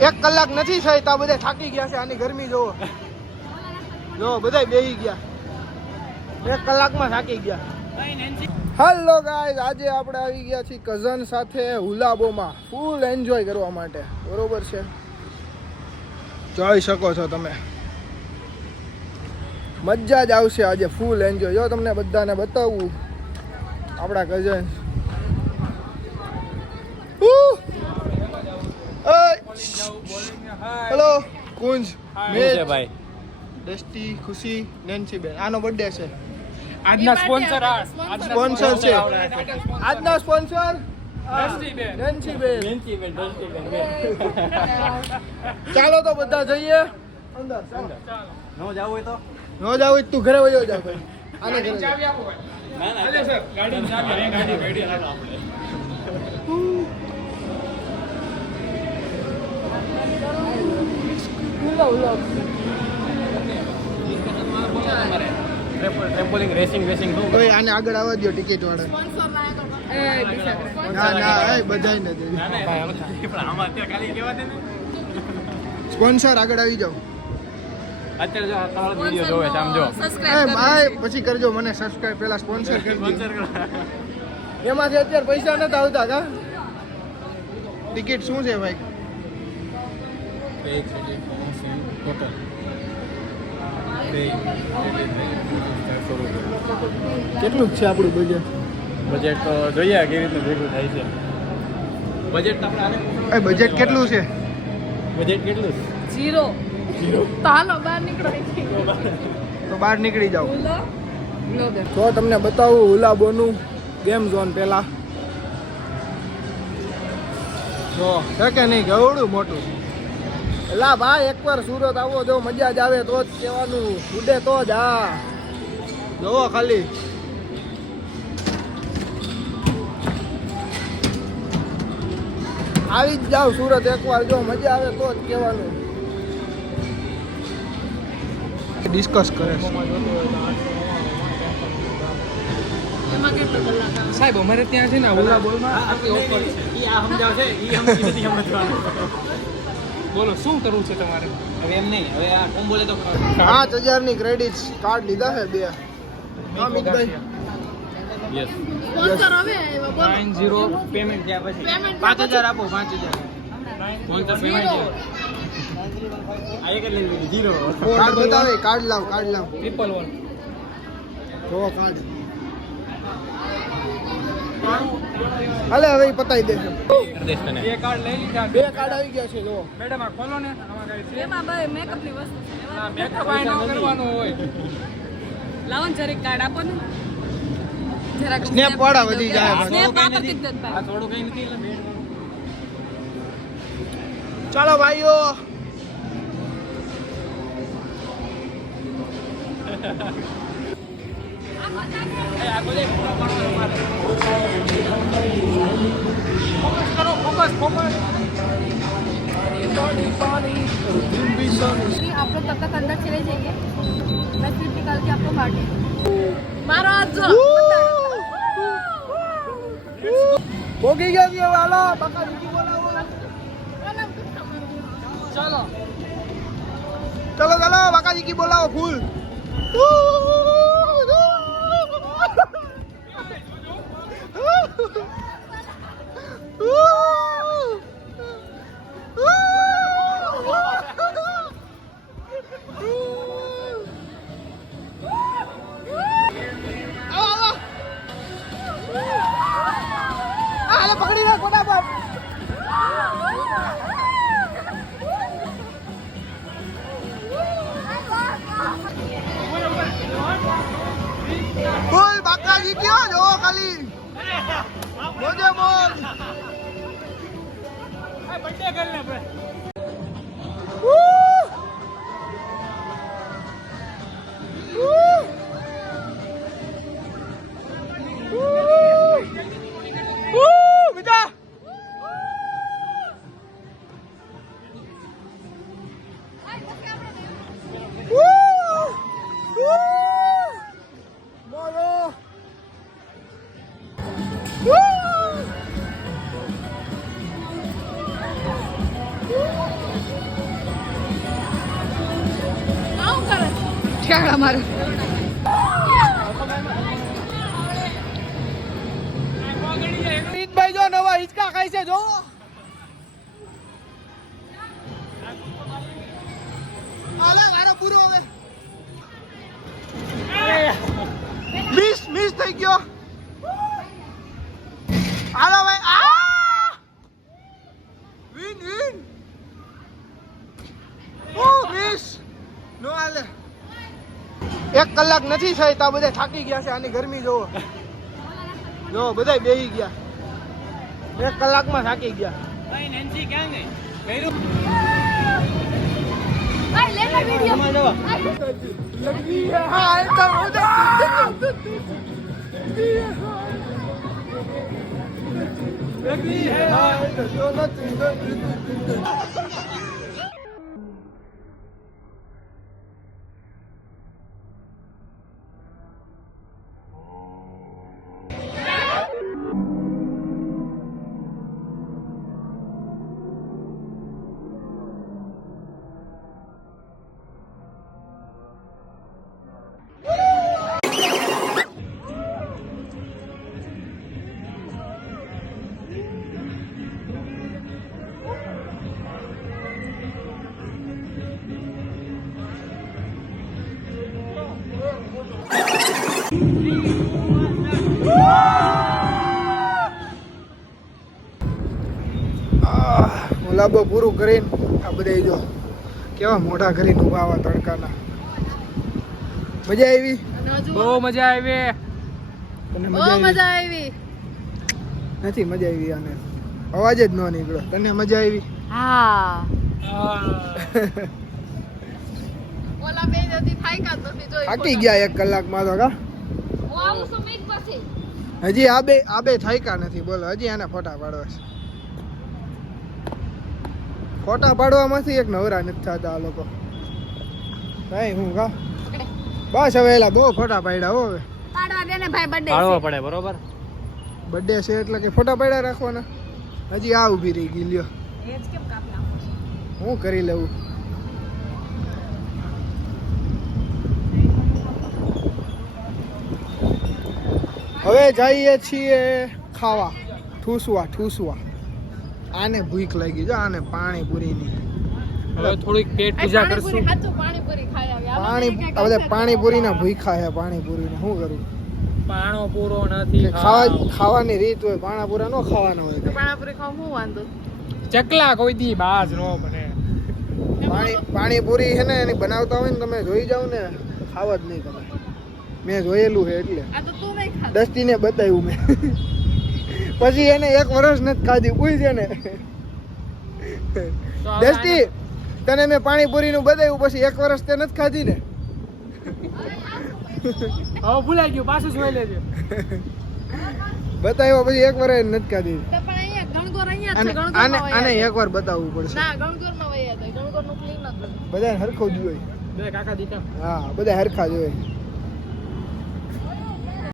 1 કલાક નથી થઈ તો બધા થાકી ગયા છે. આની ગરમી જોવો, જો બધા બેહી ગયા, 1 કલાકમાં થાકી ગયા. હેલો ગાઈઝ, આજે આપણે આવી ગયા છીએ કઝન સાથે હુલાબોમાં ફૂલ એન્જોય કરવા માટે. બરોબર છે, જોઈ શકો છો તમે, મજા જ આવશે આજે, ફૂલ એન્જોય. જો તમને બધાને બતાવું આપણા કઝન. હેલો કુંજ, ભાઈ, દસ્તી, ખુશી, નેન્સી બેન. આનો બર્થડે છે. આજના સ્પોન્સર છે. આજના સ્પોન્સર નેન્સી બેન. ચાલો તો બધા જઈએ અંદર. નો જાવ હોય તું ઘરે વયો જા ભાઈ. આને ઘરે ચાવી આપો ભાઈ. ના સર, ગાડીની ચાવી ગાડી આપણે. ટ્રેમ્પોલિંગ રેસિંગ કોઈ આને આગળ આવવા દો ટિકિટ વાળા. ના બધાય નથી. સ્પોન્સર આગળ આવી જાવ. અત્યારે જો તમારો વિડિયો જોવે છે, આમ જો ભાઈ પછી કરજો મને સબસ્ક્રાઇબ. પહેલા સ્પોન્સર કરજો. એમાંથી અત્યારે પૈસા નથી આવતા કા. ટિકિટ શું છે ભાઈ? કેટલું છે આપણું બજેટ? બજેટ તો જોઈએ કેવી રીતે ભેગું થાય છે. બજેટ આપણે બજેટ કેટલું છે? બજેટ કેટલું? 0. તો હાલો બહાર નીકળો. તો બહાર નીકળી જાઓ. તો તમને બતાવું હુલાબોનું ગેમ ઝોન. પેલા જો છે કે નહીં, ગવડું મોટું. એલા ભાઈ એકવાર સુરત આવો, જો મજા જ આવે તો જ કહેવાનું, ઉડે તો જ. હા જોવો ખાલી, આવી જ જાવ સુરત એકવાર, જો મજા આવે તો જ કહેવાનું. ડિસ્કસ કરે સાહેબ. અમારે ત્યાં છે ને ઓલા બોલમાં બોલો શું કરવું છે તમારે? હવે એમ નહીં, હવે આ કોમ બોલે તો 5000 ની ક્રેડિટ કાર્ડ લીધા છે 2. હા મિતભાઈ, યસ. સ્પોન્સર હવે 90 પેમેન્ટ થયા પછી 5000 આપો. 5000 સ્પોન્સર પેમેન્ટ છે. આ એક જ લઈ લીધી 0. કાર્ડ બતાવે. કાર્ડ લાવ. 111 જો કાર્ડ. હાલે હવે પતાવી દે. બે કાર્ડ લઈ લીધા. 2 કાર્ડ આવી ગયા છે. જો મેડમ આ ખોલો ને. આમાં કઈ છે? એમાં ભાઈ મેકઅપ ની વસ્તુ છે. આ મેકઅપ આય ન કરવાનો હોય. લાવો ને જરીક કાર્ડ આપો ને. જરાક સ્નેપ વાળા વધી જાય. સ્નેપ આપતી જ નથી આ ભાઈ. થોડું કઈ નથી એટલે ચાલો ભાઈઓ, आप लोग तब तक अंदर चले जाइए, मैं फिर निकाल के आपको काट मारो हाथ जो. ભોગી ગયા છીએ. હાલો બકાજી બોલાવો. चलो ચલો બકાજી કી બોલાવો. ફૂલ પકડી રાખ ફટાફટ. બોલ બાકાજી કયો જો ખાલી બોજે બોલ. બર્થડે કર લે ભાઈ. Woo! ઠેકડા મારે ભાઈ જો નવા હિંચકા ખાય છે જો હાલે મારો પૂરો હવે મિસ થઈ ગયો હાલો ભાઈ આ વિન ઓ મિસ નો હાલે 1 કલાક નથી થઈ તા બધા થાકી ગયા છે આની ગરમી જોવો જો બધા બેહી ગયા 1 કલાકમાં થાકી ગયા ભાઈ નેન્સી ક્યાં ગઈ મેરું ભાઈ લે લે વિડિયો લગી હે હાલ તો લગી હે હાલ તો લાંબો પૂરું કરીને આ બધા જો કેવા મોઢા કરીને ઉભા આવા તડકાના મજા આવી બહુ મજા આવી તને બહુ મજા આવી નથી મજા આવી આને અવાજ જ ન નીકળ્યો તને મજા આવી હા ઓલા બે જતી થાય કા તો જોઈ થાકી ગયા 1 કલાકમાં તો કા હું આવું છું મીક પછી હજી આ બે થાક્યા નથી બોલો હજી આને ફોટા પાડવા છે ફોટા પાડવામાંથી એક નવરા નથી થતા આ લોકો ભાઈ હું કા બસ હવે એલા બહુ ફોટા પાડ્યા હો હવે પાડવા દે ને ભાઈ બર્થડે પાડવો પડે બરોબર બર્થડે છે એટલે કે ફોટા પાડ્યા રાખવાના હજી આ ઊભી રહી ગઈ લ્યો એજ કેમ કાપ નાખો હું કરી લેવું હવે જઈએ છીએ ખાવા ઠૂસવા આને ભૂખ લાગી જો આને પાણીપુરીની હવે થોડીક પેટ પૂજા કરશું સાચું પાણીપુરી ખાઈ આવી પાણીપુરીના ભૂખા છે પાણીપુરીને શું કરું પાણો પૂરો નથી ખાવાની રીત હોય પાણાપુરા નો ખાવાના હોય પાણીપુરી ખાવ હું વાંધો ચકલા કોઈ દી બાજ નો બને પાણીપુરી છે ને એની બનાવતા હોય ને તમે જોઈ જાવ ને ખાવ જ નહીં તમે મેં જોયેલું છે એટલે આ તો તું નહીં ખા દસ્તીને બતાવ્યું મેં પછી એને 1 વર્ષ નથી ખાધી પૂછ છે ને દસ્તી તને મેં પાણીપુરીનું બતાવ્યું પછી 1 વર્ષ તે નથી ખાધી ને હવે ભૂલાઈ ગયું પાછું જોઈ લેજે બતાવ્યો પછી 1 વર્ષ નથી ખાધી તો પણ અહીંયા ગણગોર અહીંયા છે આને 1 વાર બતાવવું પડશે ના ગણગોર માં વયા જાય ગણગોર નું ક્લીન નથી બધા હરખું જ હોય બે કાકા દીકરા હા બધા હરખા જ હોય